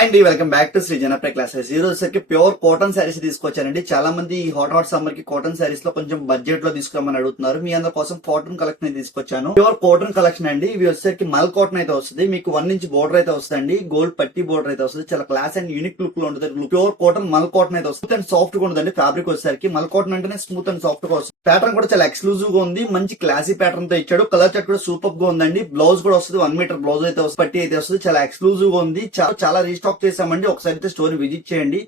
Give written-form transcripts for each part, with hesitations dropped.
And welcome back to Sri Janapriya classes. ఈ రోజు pure cotton sarees తీసుకొచ్చానండి. చాలా మంది ఈ హాట్ సమ్మర్ కి కాటన్ శారీస్ లో కొంచెం బడ్జెట్ లో తీసుకోమని అడుగుతున్నారు. మీ అందరి కోసం కాటన్ కలెక్షన్ తీసుకొచ్చాను. ప్యూర్ కాటన్ కలెక్షన్ అండి. ఇవి వచ్చేసరికి మల్ కాటన్ అయితే వస్తుంది. మీకు 1 ఇంచ్ బోర్డర్ అయితే వస్తుంది. గోల్డ్ పట్టి బోర్డర్ అయితే వస్తుంది. చాలా క్లాస్ అండ్ యూనిక్ లుక్ లో ఉంటుంది. ప్యూర్ కాటన్ మల్ కాటన్ అయితే వస్తుంది. అండ్ సాఫ్ట్ గా ఉంటుంది ఫ్యాబ్రిక్ వచ్చేసరికి. మల్ కాటన్ అంటేనే స్మూత్ అండ్ సాఫ్ట్ గా వస్తుంది. ప్యాటర్న్ కూడా చాలా ఎక్స్క్లూజివ్ గా ఉంది. మంచి క్లాసీ ప్యాటర్న్ తో ఇచ్చాడు. కలర్ చార్ట్ కూడా సూపర్ గా ఉందండి. బ్లౌజ్ కూడా వస్తుంది. 1 మీటర్ బ్లౌజ్ అయితే వస్తుంది. పట్టి అయితే వస్తుంది. చాలా ఎక్స్క్లూజివ్ గా ఉంది. చాలా రీస్టాక్ చేసామండి. ఒకసారి అయితే స్టోర్ విజిట్ చేయండి.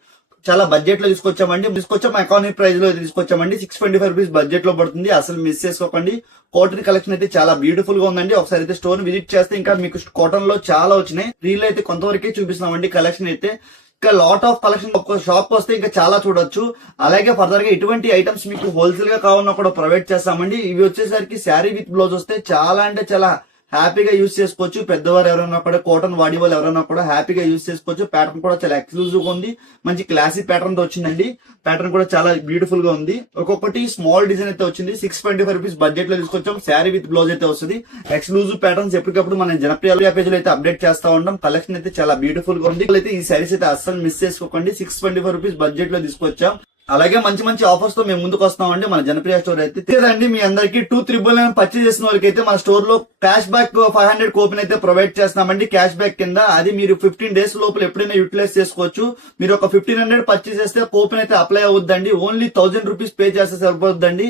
చాలా బడ్జెట్ లో తీసుకొచ్చాం ఎకానమీ ప్రైస్ లో తీసుకొచ్చామండి. 625 రూపీస్ బడ్జెట్ లో పడుతుంది. అసలు మిస్ చేసుకోకండి. కాటన్ కలెక్షన్ అయితే చాలా బ్యూటిఫుల్ గా ఉందండి. ఒకసారి అయితే స్టోర్ విజిట్ చేస్తే ఇంకా మీకు కాటన్ లో చాలా వచ్చినాయి. రీల్ అయితే కొంతవరకే చూపిస్తున్నామండి. కలెక్షన్ అయితే ఇంకా లాట్ ఆఫ్ కలెక్షన్ ఒక్క షాప్ వస్తే ఇంకా చాలా చూడొచ్చు. అలాగే ఫర్దర్ గా ఇటువంటి ఐటమ్స్ మీకు హోల్సేల్ గా కావాలన్నా కూడా ప్రొవైడ్ చేస్తామండి. ఇవి వచ్చేసరికి శారీ విత్ బ్లౌజ్ వస్తే చాలా అంటే చాలా హ్యాపీగా యూజ్ చేసుకోవచ్చు. పెద్దవారు ఎవరైనా కూడా కాటన్ వాడి వాళ్ళు ఎవరైనా కూడా హ్యాపీగా యూజ్ చేసుకోవచ్చు. ప్యాటర్న్ కూడా చాలా ఎక్స్క్లూజివ్ గా ఉంది. మంచి క్లాసీ ప్యాటర్న్ తో వచ్చిందండి. ప్యాటర్న్ కూడా చాలా బ్యూటిఫుల్ గా ఉంది. ఒక్కొక్కటి స్మాల్ డిజైన్ అయితే వచ్చింది. 625 రూపీస్ బడ్జెట్ లో తీసుకొచ్చాం. శారీ విత్ బ్లౌజ్ అయితే వస్తుంది. ఎక్స్క్లూజివ్ ప్యాటర్న్స్ ఎప్పటికప్పుడు మన జనప్రియ పేజ్ లో అయితే అప్డేట్ చేస్తా ఉంటాం. కలెక్షన్ అయితే చాలా బ్యూటిఫుల్ గా ఉంది. అయితే ఈ శారీస్ అయితే అస్సలు మిస్ చేసుకోకండి. 625 రూపీస్ బడ్జెట్ లో తీసుకొచ్చాం. అలాగే మంచి మంచి ఆఫర్స్ తో మేము ముందుకు వస్తామండి. మన జనప్రియ స్టోర్ అయితే అండి. మీ అందరికి 2,399 పర్చేజ్ చేసిన వాళ్ళకి అయితే మన స్టోర్ లో క్యాష్ బ్యాక్ 500 కూపన్ అయితే ప్రొవైడ్ చేస్తున్నామండి. క్యాష్ బ్యాక్ కింద అది మీరు 15 డేస్ లోపల ఎప్పుడైనా యూటిలైజ్ చేసుకోవచ్చు. మీరు ఒక 1500 పర్చేజ్ చేస్తే కూపన్ అయితే అప్లై అవుద్దండి. ఓన్లీ 1000 రూపీస్ పే చేస్తే సరిపోద్దండి.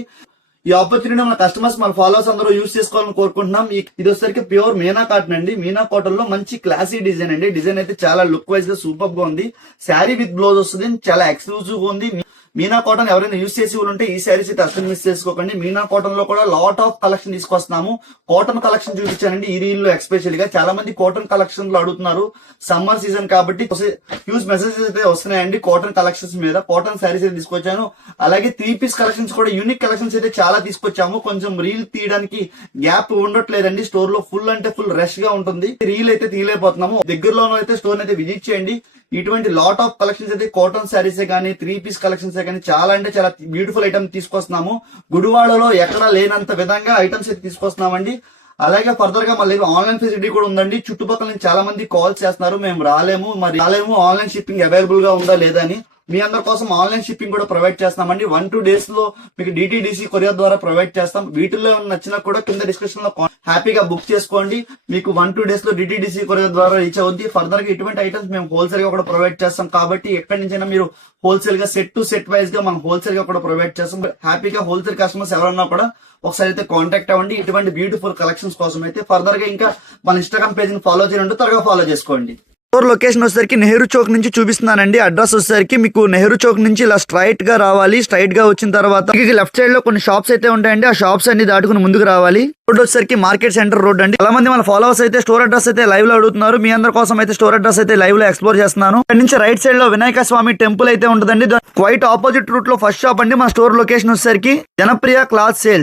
ఈ ఆపర్చునిటీ మన కస్టమర్స్ మన ఫాలోవర్స్ అందరూ యూజ్ చేసుకోవాలని కోరుకుంటున్నాం. ఇది వచ్చేసరికి ప్యూర్ మీనా కాటన్ అండి. మీనా కాటన్ లో మంచి క్లాసీ డిజైన్ అండి. డిజైన్ అయితే చాలా లుక్ వైజ్ గా సూపర్ గా ఉంది. శారీ విత్ బ్లౌజ్ వస్తుంది. చాలా ఎక్స్క్లూజివ్ గా ఉంది. మీనా కాటన్ ఎవరైనా యూజ్ చేసి ఉంటే ఈ శారీస్ అయితే అసలు మిస్ చేసుకోకండి. మీనా కాటన్ లో కూడా లాట్ ఆఫ్ కలెక్షన్ తీసుకొస్తున్నాము. కాటన్ కలెక్షన్ చూపించానండి ఈ రీల్ లో. ఎక్స్పెషల్ గా చాలా మంది కాటన్ కలెక్షన్ లో అడుగుతున్నారు. సమ్మర్ సీజన్ కాబట్టి హ్యూజ్ మెసేజెస్ అయితే వస్తున్నాయండి కాటన్ కలెక్షన్స్ మీద. కాటన్ శారీస్ అయితే తీసుకొచ్చాను. అలాగే 3 పీస్ కలెక్షన్స్ కూడా యూనిక్ కలెక్షన్స్ అయితే చాలా తీసుకొచ్చాము. కొంచెం రీల్ తీయడానికి గ్యాప్ ఉండట్లేదండి. స్టోర్ లో ఫుల్ అంటే ఫుల్ రష్ గా ఉంటుంది. రీల్ అయితే తీయలేకపోతున్నాము. దగ్గరలో అయితే స్టోర్ అయితే విజిట్ చేయండి. ఇటువంటి లాట్ ఆఫ్ కలెక్షన్స్ అయితే కాటన్ శారీస్ కానీ 3 పీస్ కలెక్షన్స్ కానీ చాలా అంటే చాలా బ్యూటిఫుల్ ఐటమ్ తీసుకొస్తున్నాము. గుడివాడలో ఎక్కడా లేనంత విధంగా ఐటమ్స్ అయితే తీసుకొస్తున్నామండి. అలాగే ఫర్దర్ గా మళ్ళీ ఆన్లైన్ ఫెసిలిటీ కూడా ఉందండి. చుట్టుపక్కల నుంచి చాలా మంది కాల్ చేస్తున్నారు. మేము రాలేము ఆన్లైన్ షిప్పింగ్ అవైలబుల్ గా ఉందా లేదా అని. మీ అందరి కోసం ఆన్లైన్ షిప్పింగ్ కూడా ప్రొవైడ్ చేస్తామండి. 1-2 డేస్ లో మీకు డిటిడిసి కొరియర్ ద్వారా ప్రొవైడ్ చేస్తాం. వీటిల్లో నచ్చినా కూడా కింద డిస్క్రిప్షన్ లో హ్యాపీగా బుక్ చేసుకోండి. మీకు 1-2 డేస్ లో డిటిడిసి కొరియర్ ద్వారా రీచ్ అవుద్ది. ఫర్దర్ గా ఇటువంటి ఐటమ్స్ మేము హోల్సేల్ గా కూడా ప్రొవైడ్ చేస్తాం. కాబట్టి ఎక్కడి నుంచైనా మీరు హోల్సేల్ గా సెట్ టు సెట్ వైజ్ గా మనం హోల్సేల్ గా కూడా ప్రొవైడ్ చేస్తాం. హ్యాపీగా హోల్సేల్ కస్టమర్స్ ఎవరన్నా కూడా ఒకసారి అయితే కాంటాక్ట్ అవ్వండి. ఇటువంటి బ్యూటిఫుల్ కలెక్షన్స్ కోసం అయితే ఫర్దర్ గా ఇంకా మన ఇన్స్టాగ్రామ్ పేజ్ ని ఫాలో చేయండి. త్వరగా ఫాలో చేసుకోండి. స్టోర్ లొకేషన్ వచ్చేసరికి నెహ్రూ చౌక్ నుంచి చూపిస్తున్నానండి. అడ్రస్ వచ్చేసరికి మీకు నెహ్రూ చౌక్ నుంచి ఇలా స్ట్రైట్ గా రావాలి. స్ట్రైట్ గా వచ్చిన తర్వాత లెఫ్ట్ సైడ్ లో కొన్ని షాప్స్ అయితే ఉంటాయండి. ఆ షాప్స్ అన్ని దాటుకుని ముందుకు రావాలి. రోడ్ వచ్చేసరికి మార్కెట్ సెంటర్ రోడ్ అండి. చాలా మంది మన ఫాలోవర్స్ అయితే స్టోర్ అడ్రస్ అయితే లైవ్ లో అడుగుతున్నారు. మీ అందరి కోసం అయితే స్టోర్ అడ్రస్ అయితే లైవ్ లో ఎక్స్ప్లోర్ చేస్తున్నాను. ఇక్కడ నుంచి రైట్ సైడ్ లో వినాయక స్వామి టెంపుల్ అయితే ఉంటుందండి. క్వైట్ ఆపోజిట్ రూట్ లో ఫస్ట్ షాప్ అండి. మన స్టోర్ లొకేషన్ వచ్చేసరికి జనప్రియ క్లాత్ సేల్స్.